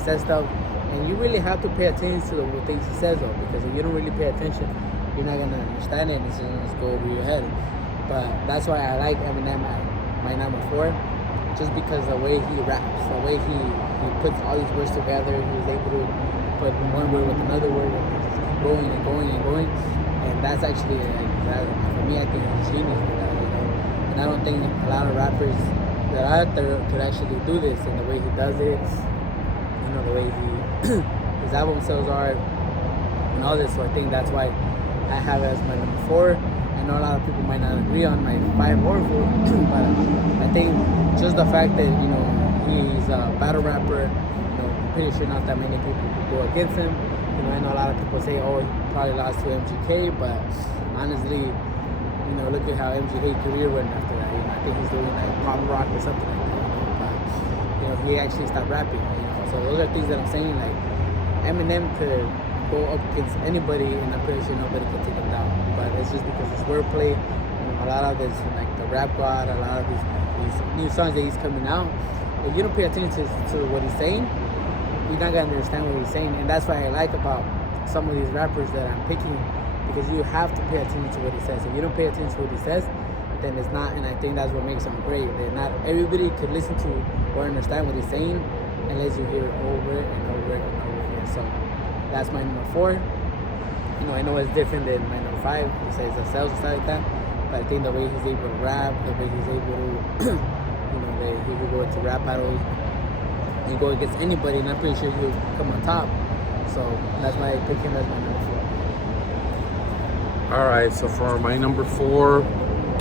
Says stuff, and you really have to pay attention to the things he says though, because if you don't really pay attention, you're not gonna understand it, and it's gonna just go over your head. But that's why I like Eminem at my number 4, just because the way he raps, the way he puts all these words together, he was able to put one word with another word and just keep going and going and going, and that's actually for me, I think he's genius for that, you know. And I don't think a lot of rappers that are out there could actually do this in the way he does it. You know, the way his album sales are and all this. So I think that's why I have it as my number 4. I know a lot of people might not agree on my 5 or 4, but I think just the fact that, you know, he's a battle rapper, you know, I'm pretty sure not that many people could go against him. You know, I know a lot of people say, oh, he probably lost to MGK, but honestly, you know, look at how MGK's career went after that. You know, I think he's doing like pop rock or something like that. You know, but you know, he actually stopped rapping. You know, so those are things that I'm saying. Like Eminem could go up against anybody, and I'm pretty sure nobody can take him down. But it's just because it's wordplay. You know, a lot of this, like the Rap God, a lot of these new songs that he's coming out. If you don't pay attention to what he's saying, you're not gonna understand what he's saying. And that's what I like about some of these rappers that I'm picking, because you have to pay attention to what he says. If you don't pay attention to what he says, then it's not. And I think that's what makes him great. That not everybody could listen to or understand what he's saying unless you hear it over and over and over again. So that's my number 4. You know, I know it's different than my number 5. He says the sales and stuff like that. But I think the way he's able to rap, the way he's able to, you know, that he could go into rap battles and go against anybody, and I'm pretty sure he'll come on top. So that's why I pick him as my number 4. All right, so for my number 4,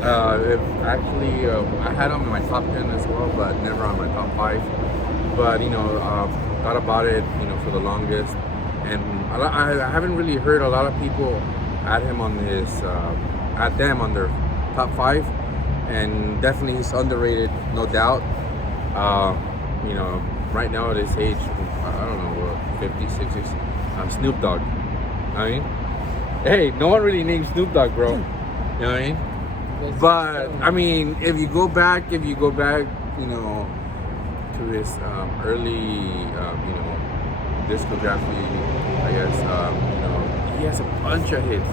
actually I had him in my top 10 as well, but never on my top 5. But you know, thought about it, you know, for the longest, and I haven't really heard a lot of people add him on his, add them on their top 5, and definitely he's underrated, no doubt. You know, right now at his age, I don't know, 50, 60, Snoop Dogg. I mean, hey, no one really named Snoop Dogg, bro. You know what I mean? But I mean, if you go back, you know, to his early, you know, discography, I guess, you know, he has a bunch of hits,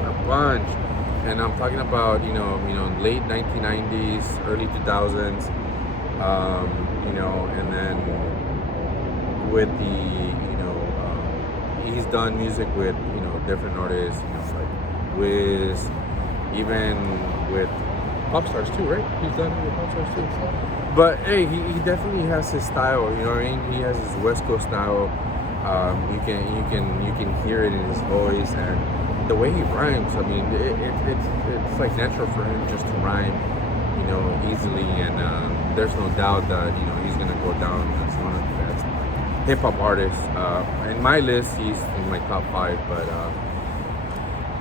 and I'm talking about, you know, late 1990s, early 2000s, you know, and then with the, you know, he's done music with, you know, different artists, you know, like Wiz, even with pop stars too, right? He's done it with pop stars too. But hey, he definitely has his style, you know what I mean? He has his West Coast style. You can hear it in his voice, and the way he rhymes. I mean, it's like natural for him just to rhyme, you know, easily. And there's no doubt that, you know, he's gonna go down as one of the best hip hop artists. In my list, he's in my top 5. But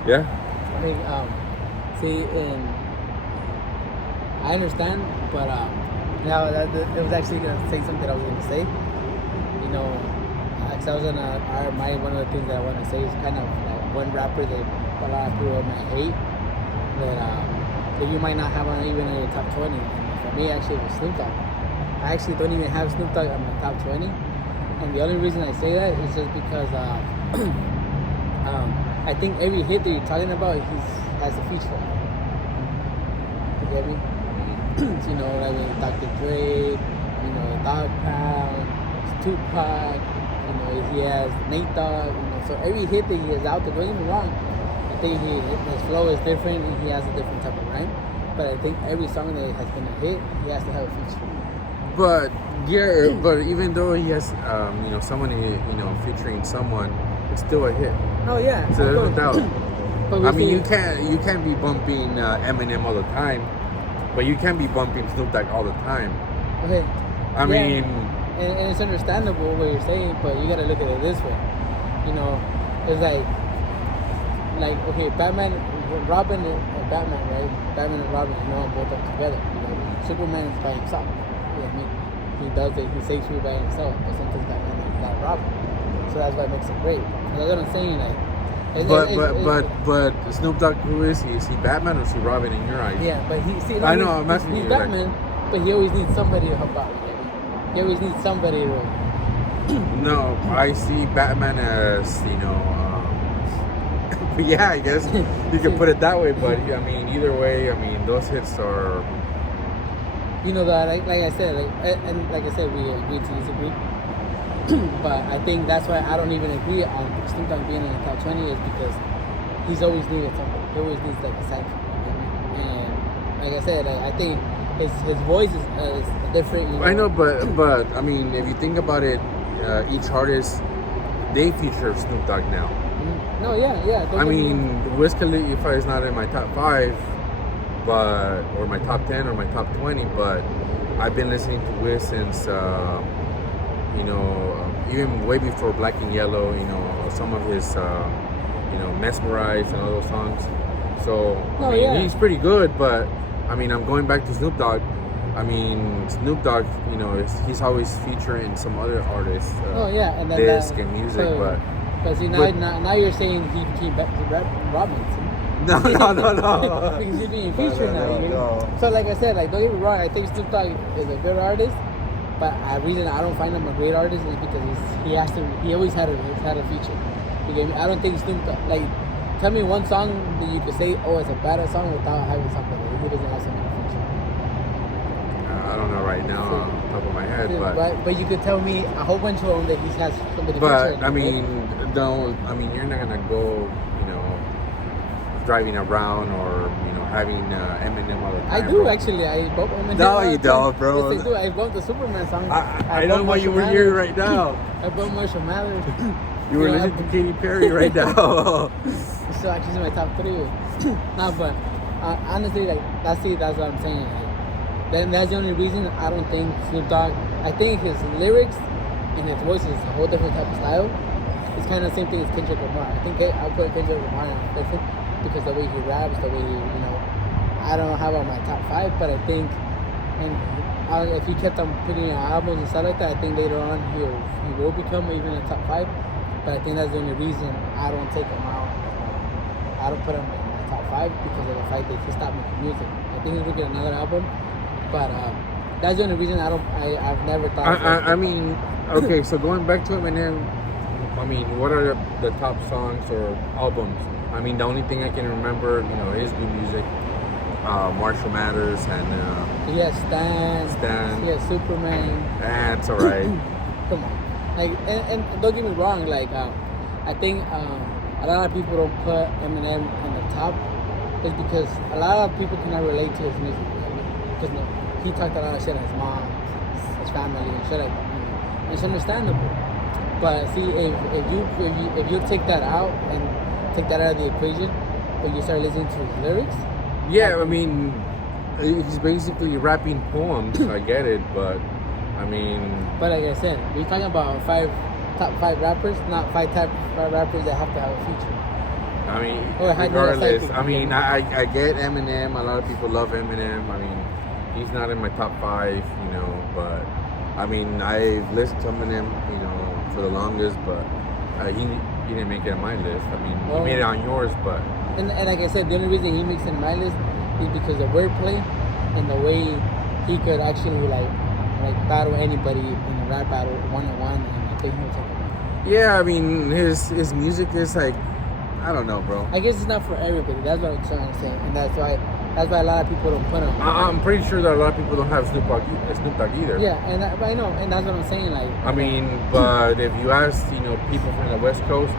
yeah. I think I understand, but now that it was actually gonna say something I was gonna say. You know, cause I was gonna one of the things that I want to say is kind of like one rapper that a lot of people might hate, that you might not have on even in your top 20. And for me, actually, it was Snoop Dogg. I actually don't even have Snoop Dogg on my top 20, and the only reason I say that is just because I think every hit that you're talking about, he has a feature. You get me? You know, like with Dr. Dre, Dogg Pound, Tupac. You know, he has Nate Dogg. You know, so every hit that he has out there, don't get me wrong. I think his flow is different and he has a different type of rhyme. But I think every song that has been a hit, he has to have a feature. But yeah, but even though he has, you know, someone, you know, featuring someone, it's still a hit. Oh yeah. So there's no doubt. But I mean, you can't be bumping Eminem all the time, but you can be bumping Snoop Dogg all the time. Okay. I mean, and it's understandable what you're saying, but you gotta look at it this way. You know, it's like okay, Batman, Robin, and Batman, right? Batman and Robin, you know, both up together. You know, Superman is by himself. You know what I mean? He does it. He saves you by himself, but sometimes Batman is not Robin. So that's what makes it great. And that's what I'm saying. Like, but Snoop Dogg, who is he? Is he Batman or is he Robin in your eyes? Yeah, but he's I'm asking he's you, Batman, but he always needs somebody to help out. He always needs somebody to. No, I see Batman as, you know. Yeah, I guess you can put it that way, but I mean, either way, I mean, those hits are. You know that, like I said, and like I said, we agree to disagree. But I think that's why I don't even agree on Snoop Dogg being in the top 20 is because he's always needed something. He always needs like a sidekick. And like I said, I think his voice is different. You know? I know, but I mean, if you think about it, each artist they feature Snoop Dogg now. No, yeah. I mean, Wiz Khalifa is not in my top 5, or my top 10 or my top 20, but I've been listening to Wiz since, you know, even way before Black and Yellow, you know, some of his, you know, Mesmerize and all those songs. So, I mean, he's pretty good, but, I mean, I'm going back to Snoop Dogg. I mean, Snoop Dogg, you know, he's always featuring some other artists, and then disc and music, but see, now you're saying he became Robin. No. Because he's being featured now. No. So like I said, like don't get me wrong, I think Snoop Dogg is a good artist, but the reason I don't find him a great artist is because he always had a feature. You get me? I don't think Snoop Dogg, like, tell me one song that you could say, oh, it's a badass song without having something. He doesn't have something to feature. I don't know right now on top of my head, but you could tell me a whole bunch of them that he has somebody to feature. But I mean, you're not gonna go, you know, driving around or, you know, having Eminem all the time. I do, bro. Actually. I bump Eminem. No, you don't, bro. Yes, I do. I bump the Superman song. I know what you were hearing right now. I bump Marshall Mathers. You were listening to Katy Perry right now. So actually, in my top 3. No, but honestly, like that's what I'm saying. Like, then that's the only reason I don't think Snoop Dogg. I think his lyrics and his voice is a whole different type of style. It's kind of the same thing as Kendrick Lamar. I think I'll put Kendrick Lamar in different because the way he raps, the way he, you know, I don't have on my top 5, but I think, and if he kept on putting out albums and stuff like that, I think later on he will become even a top 5. But I think that's the only reason I don't take him out. I don't put him in my top 5 because of the fact that he stopped making music. I think he's going to get another album, but that's the only reason I've never thought. I mean, okay, so going back to Eminem, I mean, what are the top songs or albums? I mean, the only thing I can remember, you know, is New Music, Marshall Mathers, and he has Stan. He has Superman. That's all right. Come on, like, and don't get me wrong, like, I think a lot of people don't put Eminem in the top, is because a lot of people cannot relate to his music. Because he talked a lot of shit on his mom, his family, and shit like that. And it's understandable. But see, if you take that out and take that out of the equation, but you start listening to his lyrics. Yeah, I mean, he's basically rapping poems. I get it, but I mean. But like I said, we're talking about top 5 rappers, not 5 rappers that have to have a feature. I mean, regardless. I mean, I get Eminem. A lot of people love Eminem. I mean, he's not in my top 5, you know, but I mean, I've listened to Eminem, you know, for the longest, but he didn't make it on my list. I mean, he made it on yours, but. And like I said, the only reason he makes it on my list is because of wordplay and the way he could actually like battle anybody in a rap battle 1-on-1, and I think he'll take it. Yeah, I mean, his music is like, I don't know, bro. I guess it's not for everybody. That's what I'm trying to say, and that's why That's why a lot of people don't put him. I'm pretty sure that a lot of people don't have Snoop Dogg either. Yeah, and I know, and that's what I'm saying. Like, I mean, but if you ask, people from the West Coast,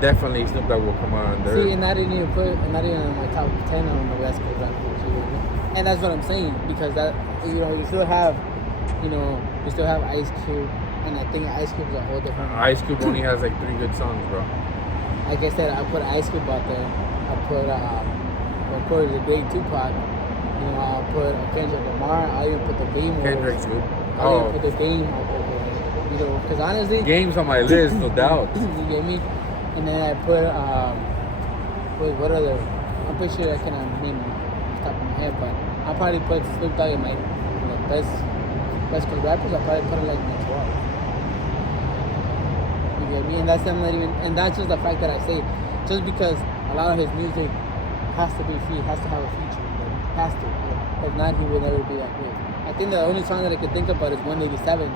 definitely Snoop Dogg will come on there. See, and I didn't even put, not even in my top 10 on the West Coast rappers. And that's what I'm saying, because that, you still have, you still have Ice Cube, and I think Ice Cube's a whole different. Ice Cube only has like 3 good songs, bro. Like I said, I put Ice Cube out there. I put, of course, the great Tupac. I'll put Kendrick Lamar. I even put the Game. Kendrick's good. I even put the Game over, because honestly, Game's on my list, no doubt. You get me? And then I put, what other? I'm pretty sure I cannot name off the top of my head, but I'll probably put Snoop Dogg in my best Coast rappers. I'll probably put it like my 12. You get me? And that's not even, and that's just the fact that I say, just because a lot of his music has to be free, has to have a feature, has to. If not, he will never be that great. I think the only song that I could think about is 187.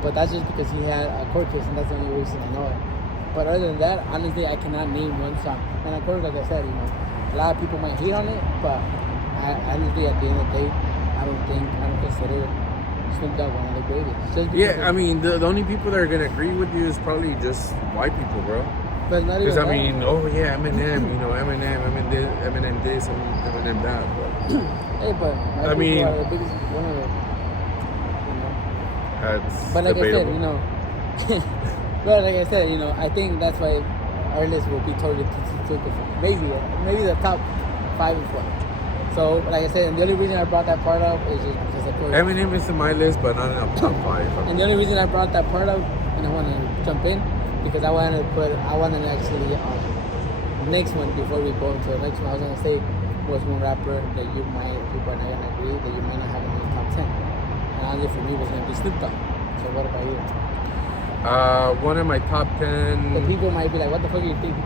But that's just because he had a chord case, and that's the only reason I know it. But other than that, honestly, I cannot name one song. And of course, like I said, a lot of people might hate on it, but honestly, at the end of the day, I don't consider Snoop Dogg one of the greatest. Yeah, I mean, the only people that are gonna agree with you is probably just white people, bro. But not even. Because I mean, Eminem, Eminem this, Eminem that. But hey, but I mean, are the biggest, one of the. That's but like debatable. I said, but like I said, I think that's why our list will be totally different. Maybe the top 5 and 4. So, like I said, and the only reason I brought that part up is just because of course Eminem is in my list, but not in the top 5. And the only reason I brought that part up, and I want to jump in, because I wanted to actually next one before we go into the next one. I was gonna say was one rapper that people are not gonna agree that you might not have in your top 10. And honestly, for me, was gonna be Snoop Dogg. So what about you? One of my top 10. The people might be like, "What the fuck are you thinking?"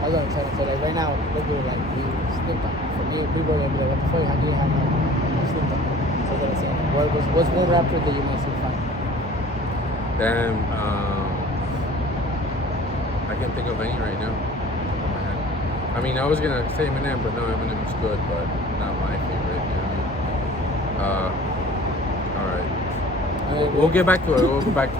I was gonna tell them. So like right now, look at like Snoop Dogg. For me, people are gonna be like, "What the fuck? How do you have no Snoop Dogg?" So that's what I'm saying. What's one rapper that you might see fine? Damn. I can't think of any right now. I mean, I was gonna say Eminem, but no, Eminem's good, but not my favorite. All right. We'll get back to it. All right.